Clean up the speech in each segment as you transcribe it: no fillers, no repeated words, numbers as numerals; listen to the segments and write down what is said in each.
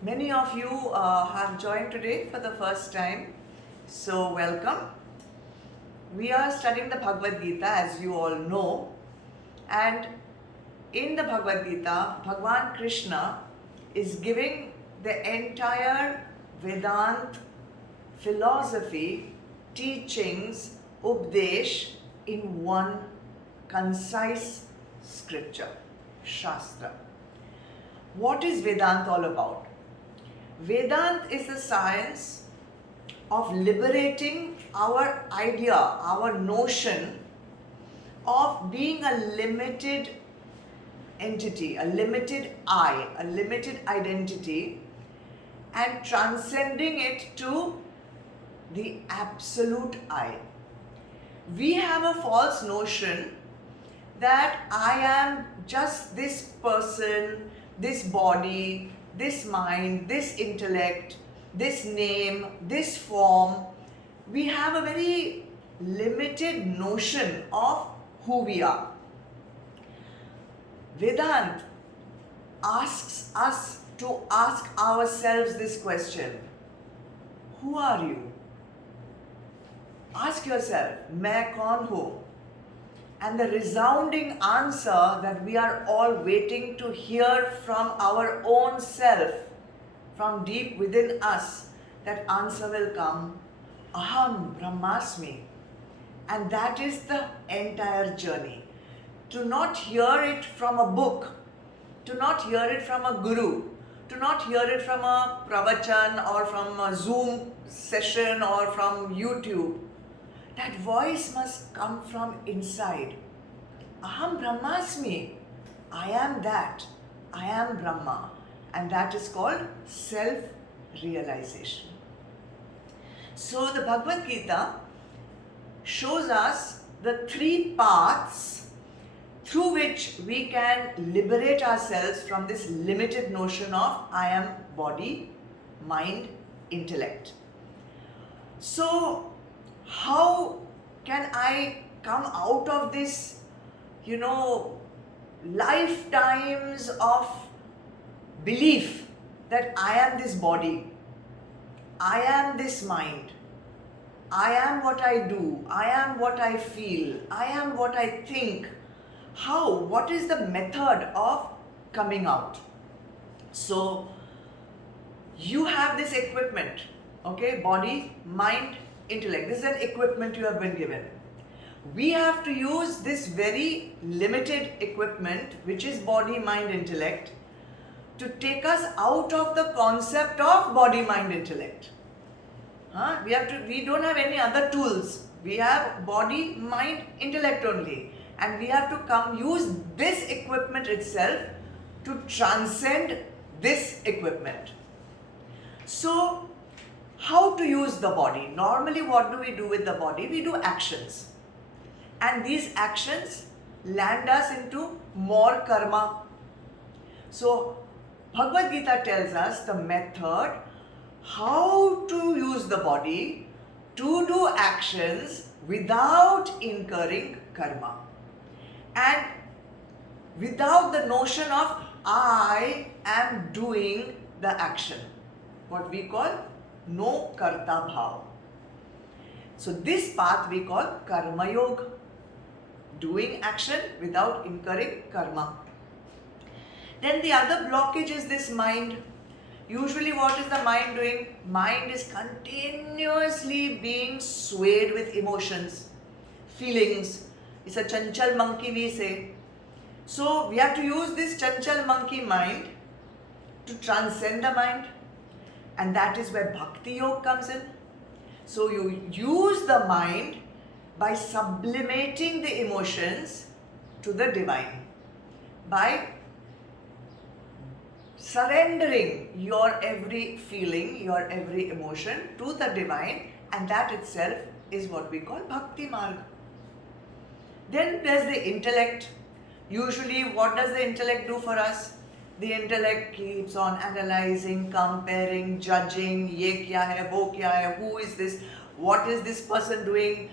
Many of you have joined today for the first time, so welcome. We are studying the Bhagavad Gita, as you all know, and in the Bhagavad Gita, Bhagwan Krishna is giving the entire Vedant philosophy, teachings, Updesh in one concise scripture, Shastra. What is Vedanta all about? Vedant is the science of liberating our idea, our notion of being a limited entity, a limited I, a limited identity, and transcending it to the absolute I. We have a false notion that I am just this person, this body, this mind, this intellect, this name, this form. We have a very limited notion of who we are. Vedant asks us to ask ourselves this question: who are you? Ask yourself, मैं कौन हूँ? And the resounding answer that we are all waiting to hear from our own self, from deep within us, that answer will come, Aham Brahmasmi. And that is the entire journey. To not hear it from a book, to not hear it from a guru, to not hear it from a pravachan or from a Zoom session or from YouTube. That voice must come from inside. Aham Brahmasmi. I am that. I am Brahma. And that is called self-realization. So the Bhagavad Gita shows us the three paths through which we can liberate ourselves from this limited notion of I am body, mind, intellect. So how can I come out of this, lifetimes of belief that I am this body, I am this mind, I am what I do, I am what I feel, I am what I think? How? What is the method of coming out? So you have this equipment, okay? Body, mind, intellect. This is an equipment you have been given. We have to use this very limited equipment, which is body, mind, intellect, to take us out of the concept of body, mind, intellect. We don't have any other tools. We have body, mind, intellect only. And we have to use this equipment itself to transcend this equipment. So, how to use the body? Normally, what do we do with the body? We do actions. And these actions land us into more karma. So, Bhagavad Gita tells us the method how to use the body to do actions without incurring karma. And without the notion of I am doing the action. What we call no karta bhav. So this path we call karma yoga. Doing action without incurring karma. Then the other blockage is this mind. Usually what is the mind doing? Mind is continuously being swayed with emotions, feelings. It's a chanchal monkey, we say. So we have to use this chanchal monkey mind to transcend the mind. And that is where Bhakti Yoga comes in. So you use the mind by sublimating the emotions to the divine. By surrendering your every feeling, your every emotion to the divine, and that itself is what we call Bhakti Marg. Then there's the intellect. Usually, what does the intellect do for us? The intellect keeps on analyzing, comparing, judging, ye kya hai, wo kya hai, who is this, what is this person doing?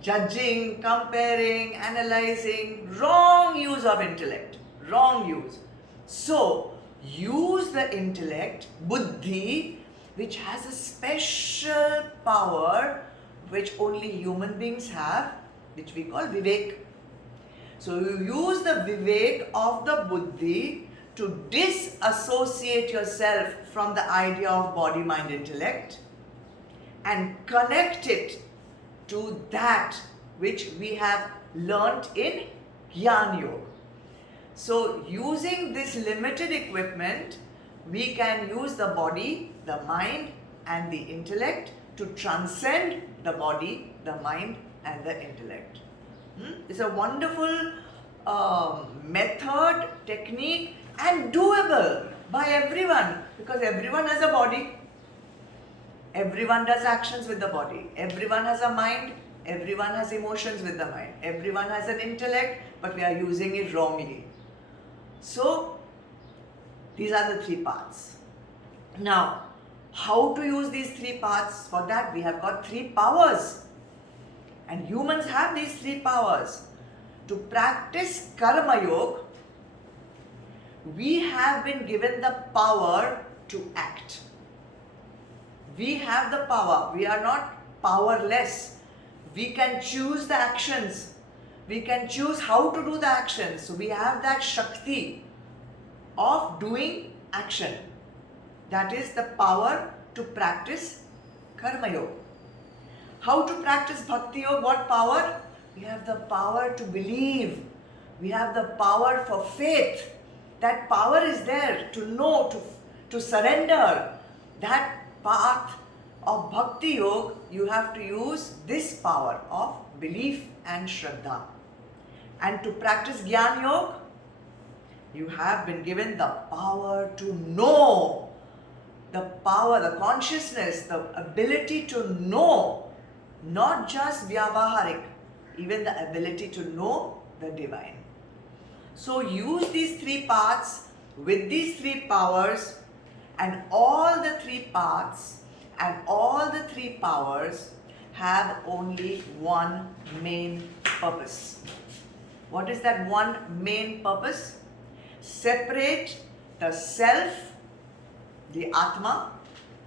Judging, comparing, analyzing, wrong use of intellect, wrong use. So, use the intellect, buddhi, which has a special power which only human beings have, which we call vivek. So you use the vivek of the buddhi to disassociate yourself from the idea of body, mind, intellect and connect it to that which we have learnt in Jnana Yoga. So using this limited equipment, we can use the body, the mind and the intellect to transcend the body, the mind and the intellect. It's a wonderful method, technique and doable by everyone, because everyone has a body, everyone does actions with the body, everyone has a mind, everyone has emotions with the mind, everyone has an intellect, but we are using it wrongly. So these are the three paths. Now, how to use these three paths? For that we have got three powers. And humans have these three powers. To practice Karma Yoga, we have been given the power to act. We have the power. We are not powerless. We can choose the actions. We can choose how to do the actions. So we have that Shakti of doing action. That is the power to practice Karma Yoga. How to practice Bhakti Yoga? What power? We have the power to believe. We have the power for faith. That power is there to know, to surrender. That path of Bhakti Yoga, you have to use this power of belief and Shraddha. And to practice Jnana Yoga, you have been given the power to know. The power, the consciousness, the ability to know, not just Vyavaharik, even the ability to know the divine. So use these three paths with these three powers, and all the three paths and all the three powers have only one main purpose. What is that one main purpose? Separate the self, the Atma,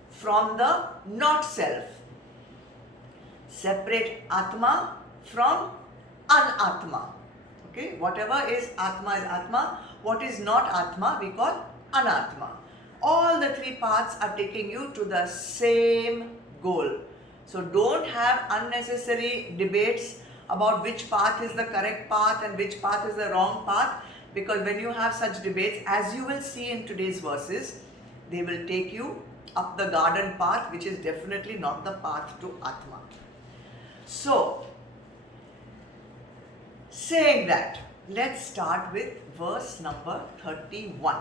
from the not self. Separate Atma from Anatma. Okay, whatever is Atma, what is not Atma we call Anatma. All the three paths are taking you to the same goal. So don't have unnecessary debates about which path is the correct path and which path is the wrong path, because when you have such debates, as you will see in today's verses, they will take you up the garden path, which is definitely not the path to Atma. So, saying that, let's start with verse number 31.